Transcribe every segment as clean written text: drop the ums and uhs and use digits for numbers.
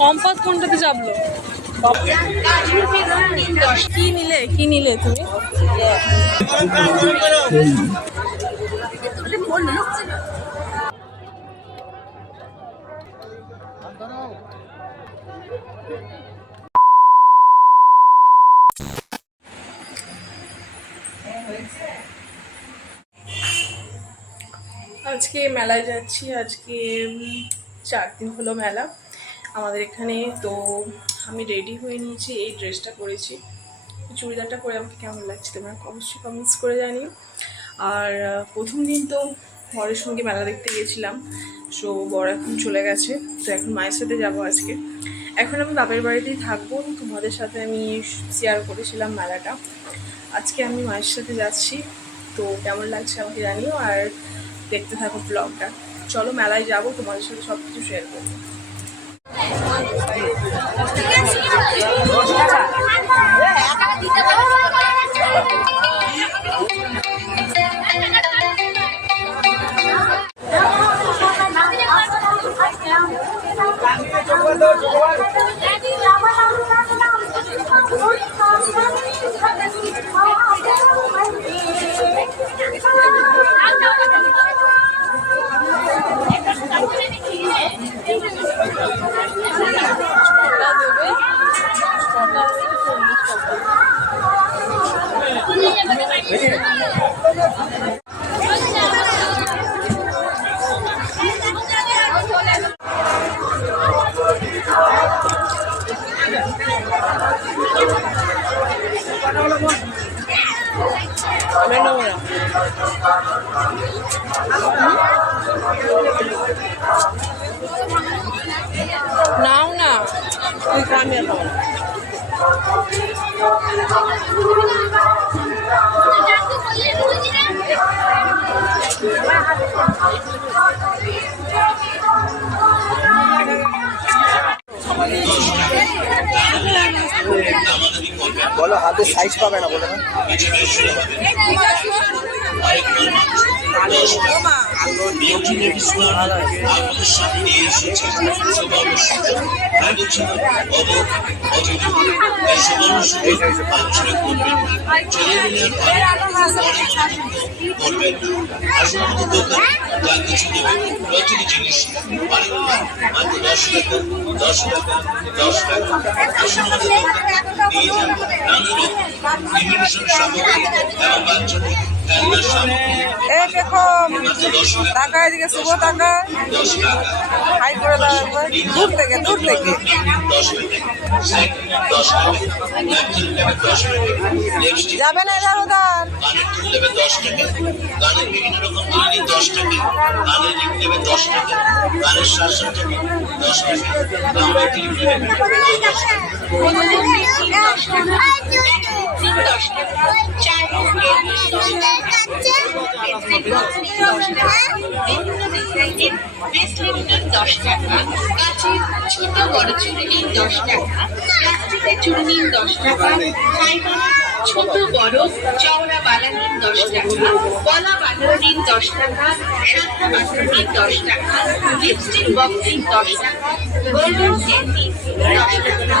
Compass কোনটাতে চাপলো? কি নিলে তুমি? আজকে মেলায় যাচ্ছি। আজকে 4 দিন হলো মেলা আমাদের এখানে। তো আমি রেডি হয়ে নিয়েছি, এই ড্রেসটা পরেছি, চুড়িদারটা পরে আমাকে কেমন লাগছে তোমরা অবশ্যই কমেন্টস করে জানিও। আর প্রথম দিন তো বরের সঙ্গে মেলা দেখতে গেছিলাম, সো বর এখন চলে গেছে, তো এখন মায়ের সাথে যাবো আজকে। এখন আমি বাপের বাড়িতেই থাকবো, তোমাদের সাথে আমি শেয়ার করেছিলাম মেলাটা। আজকে আমি মায়ের সাথে যাচ্ছি, তো কেমন লাগছে আমাকে জানিও আর দেখতে থাকো ব্লগটা। চলো মেলায় যাবো, তোমাদের সাথে সব কিছু শেয়ার করবো। নাও না তুই কামে বলো হাতে সাইজ পাবে না বলো না। দেখো টাকা এদিকে শুভ টাকা হাই করে দাও একবার দূর থেকে যাবে না এদার ওদার ছোট বড় চুড়ি নিন 10 টাকা, প্লাস্টিকের চুড়ি নিন 10 টাকা, ছোট বড় চওড়া বালা নিন 10 টাকা, কলা বালা নিন 10 টাকা, সাদা বালা নিন 10 টাকা, লিপস্টিক বক্স নিন 10 টাকা, গোল্ডেন সেট নিন 10 টাকা।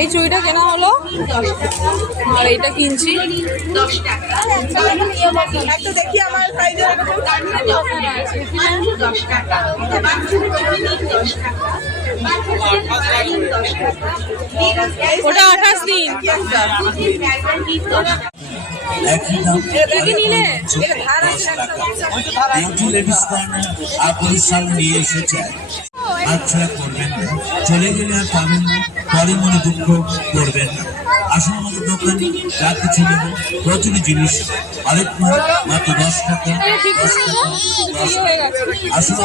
এই চুড়িটা কেনা হলো আর এটা কিনছি 10 টাকা। দেখি আমার সাইজের 10 টাকা, 10 টাকা, ওটা 28 দিন। একই দাম কি নিলে? 10 টাকা। বিউটি লেডিস কর্নার আপনার সামনে নিয়ে এসেছে। আচ্ছা করবেন না, চলে গেলে আর পাবেন না, পরে মনে দুঃখ করবেন না। আসুন আমাদের দোকানে যা কিছু নেবেন প্রচুর জিনিস আরেক মাত্র 10 টাকা। 10 টাকা, 10 টাকা। আসুন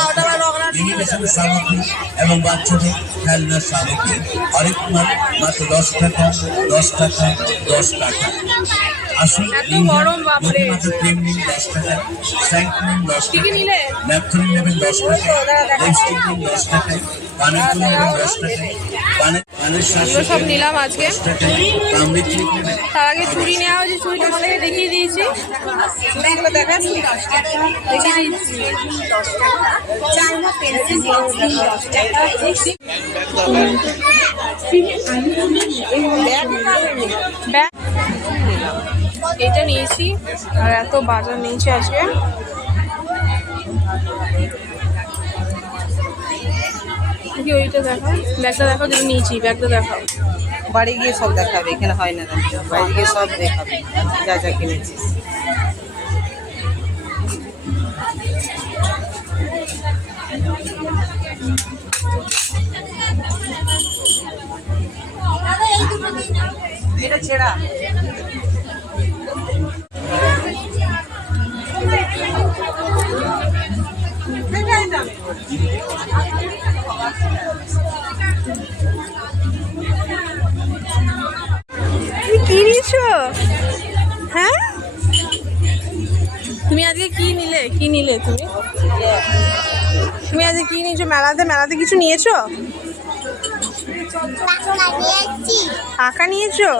আমাদের দোকানে নিয়ে ইমিটেশন সামগ্রী এবং বাচ্চাদের খেলনার সামগ্রী আরেক মাত্র 10 টাকা, 10 টাকা, 10 টাকা। আসুন ক্রিম নিন 10 টাকা, স্যাঙ্ক নিন 10 টাকা, ন্যাপথলিন নেবেন 10 টাকা, লিপস্টিক নিন 10 টাকা, কানের দুল নেবেন 10 টাকা, কানের শাঁস সব নিলাম আজকে। 10 টাকা, কামড়ি ক্লিপ নেবেন। তার আগে চুড়ি নেওয়া হয়েছে, চুড়িটা আপনাকে দেখিয়ে দিয়েছি। চুড়িগুলো দেখাচ্ছি, দেখিয়ে দিয়েছি। ব্যাগ এটা নিয়েছি আর এত বাজার নিয়েছি আজকে। কি ওইটা দেখো, ব্যাগটা দেখো যেটা নিয়েছি, ব্যাগটা দেখাও। বাড়ি গিয়ে সব দেখাবে, এখানে হয় না, বাড়ি গিয়ে সব দেখাবে যা যা কিনেছিস। এটা ছেঁড়া কি নিয়েছো? হ্যাঁ তুমি আজকে কি নিলে? কি নিলে তুমি? তুমি আজকে কি নিয়েছো? মেলাতে কিছু নিয়েছো? টাকা নিয়েছো?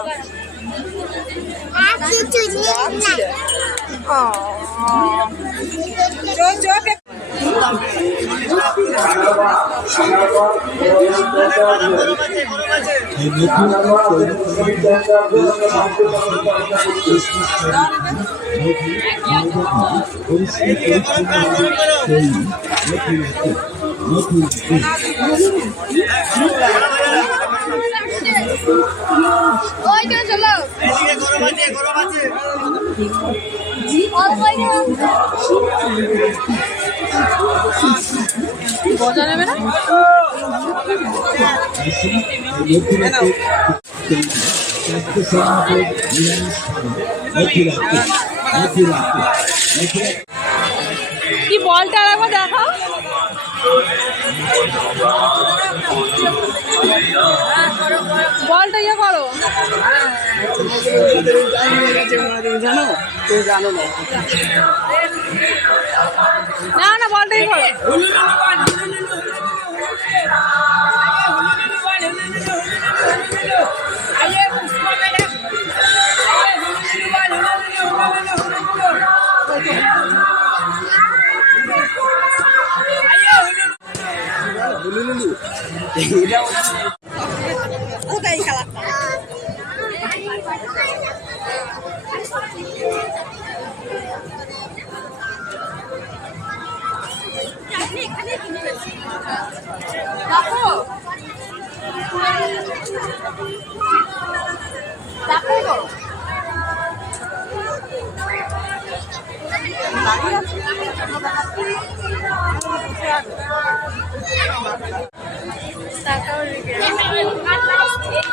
মজা নেবে না? কি বলটা আরেকবার দেখাও। বলটা ইয়ে করো। জানো তুমি জানো না না না বলটা ইয়ে করো।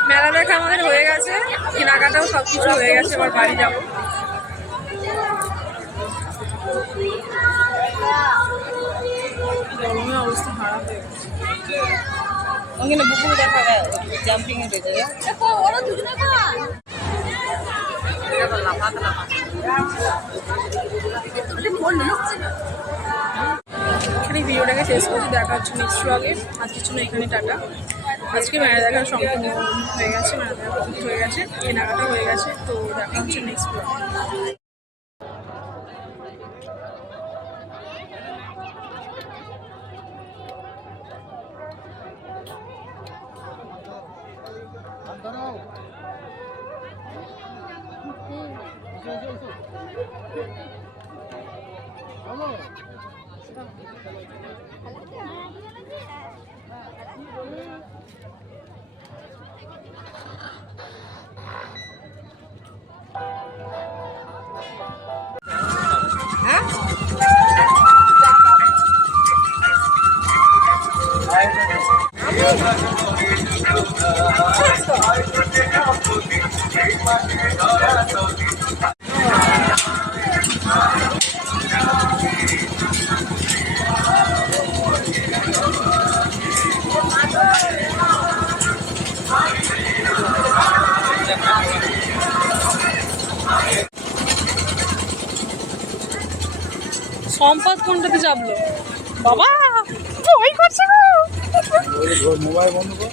মেলা দেখা আমাদের হয়ে গেছে, কেনাকাটাও সবকিছু হয়ে গেছে, এবার বাড়ি যাবো। গরমের অবস্থা খারাপ হয়ে গেছে। ওখানে বুকুর দেখা যায় জাম্পিং এ রয়েছে এখানে ভিডিওটাকে শেষ করছি, দেখা হচ্ছে নেক্সট ব্লগে। আর কিছু না, এখানে টাটা। আজকে মেলা দেখা সম্পূর্ণ হয়ে গেছে, মেলা দেখা কমপ্লিট হয়ে গেছে, কেনাকাটা হয়ে গেছে। তো দেখা হচ্ছে নেক্সট ব্লগে। সম্পদ কোনটাতে চাপলো বাবা, ওই করছে গো। মোবাইল বন্ধ কর।